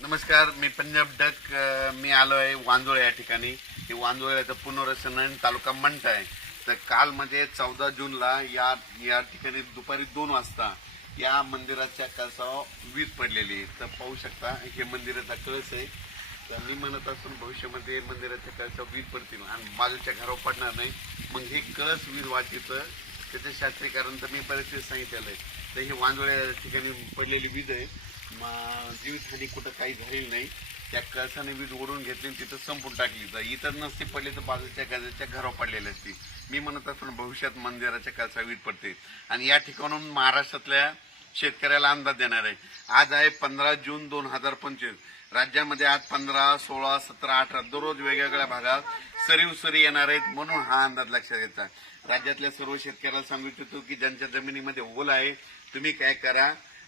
नमस्कार मी पंजाब डक मी आलो आहे वांजोळे या ठिकाणी. हे वांजोळ्याचं पुनर्वसन तालुका मंठ आहे. तर काल म्हणजे चौदा जूनला या या ठिकाणी दुपारी दोन वाजता या मंदिराच्या कळसावर वीज पडलेली आहे. तर पाहू शकता हे मंदिराचा कळस आहे. तर मी म्हणत असून भविष्यामध्ये मंदिराच्या कळसावर वीज पडतील आणि बाजूच्या घरावर पडणार नाही. मग हे कळस वीज वाचितं त्याचं शास्त्रीकरण तर मी बरेच सांगितलेलं आहे. तर हे वांजोळ्या या ठिकाणी पडलेली वीज आहे. जीवितहानी कुठं काही झालेली नाही. त्या कळसाने वीज ओढून घेतली तिथं संपून टाकली. तर इथं नसते पडले तर बाजूच्या गजाच्या घरावर पडलेली असते. मी म्हणत असतो भविष्यात मंदिराच्या कळसा वीज पडते. आणि या ठिकाणून महाराष्ट्रातल्या शेतकऱ्याला अंदाज देणार आहे. आज आहे पंधरा जून दोन हजार पंचवीस. राज्यामध्ये आज पंधरा सोळा सतरा अठरा दररोज वेगवेगळ्या भागात सरीव सरी येणार आहेत म्हणून हा अंदाज लक्षात घ्यायचा राज्यातल्या सर्व शेतकऱ्याला सांगू इच्छितो की ज्यांच्या जमिनीमध्ये ओल आहे तुम्ही काय करा.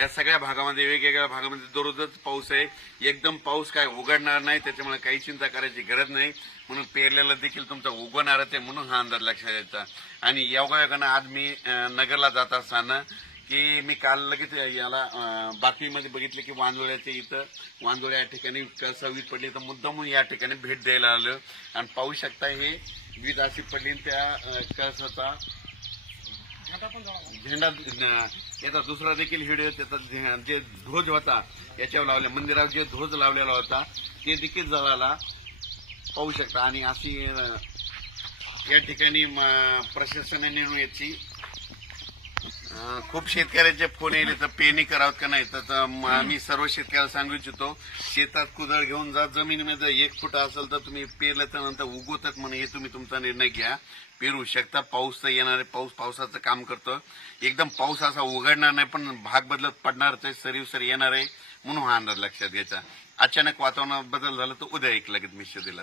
या सगळ्या भागामध्ये वेगवेगळ्या भागामध्ये दररोजच पाऊस आहे. एकदम पाऊस काय उघडणार नाही त्याच्यामुळे काही चिंता करायची गरज नाही. म्हणून पेरलेला देखील तुमचा उगवणारच आहे म्हणून हा अंदाज लक्षात द्यायचा आणि योगायोगानं आज मी नगरला जात असताना की मी काल लगेच याला बातमीमध्ये बघितले की वांजोळ्याच्या इथं वांजोळ्या या ठिकाणी कळसा वीज पडली तर मुद्दामून या ठिकाणी भेट द्यायला आलं. आणि पाहू शकता हे वीज अशी पडली त्या कळसाचा झेंडा त्याचा याचा दुसरा देखील व्हिडिओ त्याचा जे ध्वज होता याच्यावर लावले मंदिरावर जे ध्वज लावलेला होता ते देखील जळाला पाहू शकता. आणि अशी या ठिकाणी म- प्रशासनाने याची खूप शेतकऱ्याचे फोन येईल तर पेरणी करावं का नाही? तर आम्ही सर्व शेतकऱ्याला सांगू इच्छितो शेतात कुदळ घेऊन जा जमिनीमध्ये जर एक फूट असेल तर तुम्ही पेरल्याच्या नंतर उगवतात म्हणून हे तुम्ही तुमचा निर्णय घ्या. पेरू शकता पाऊस तर येणार आहे पाऊस पावसाचं काम करतो. एकदम पाऊस असा उघडणार नाही पण भाग बदलत पडणार ते सरीव सरी येणार आहे. म्हणून हा अंदाज लक्षात घ्यायचा. अचानक वातावरणात बदल झाला तर उद्या एक लगेच मिश्र दिला.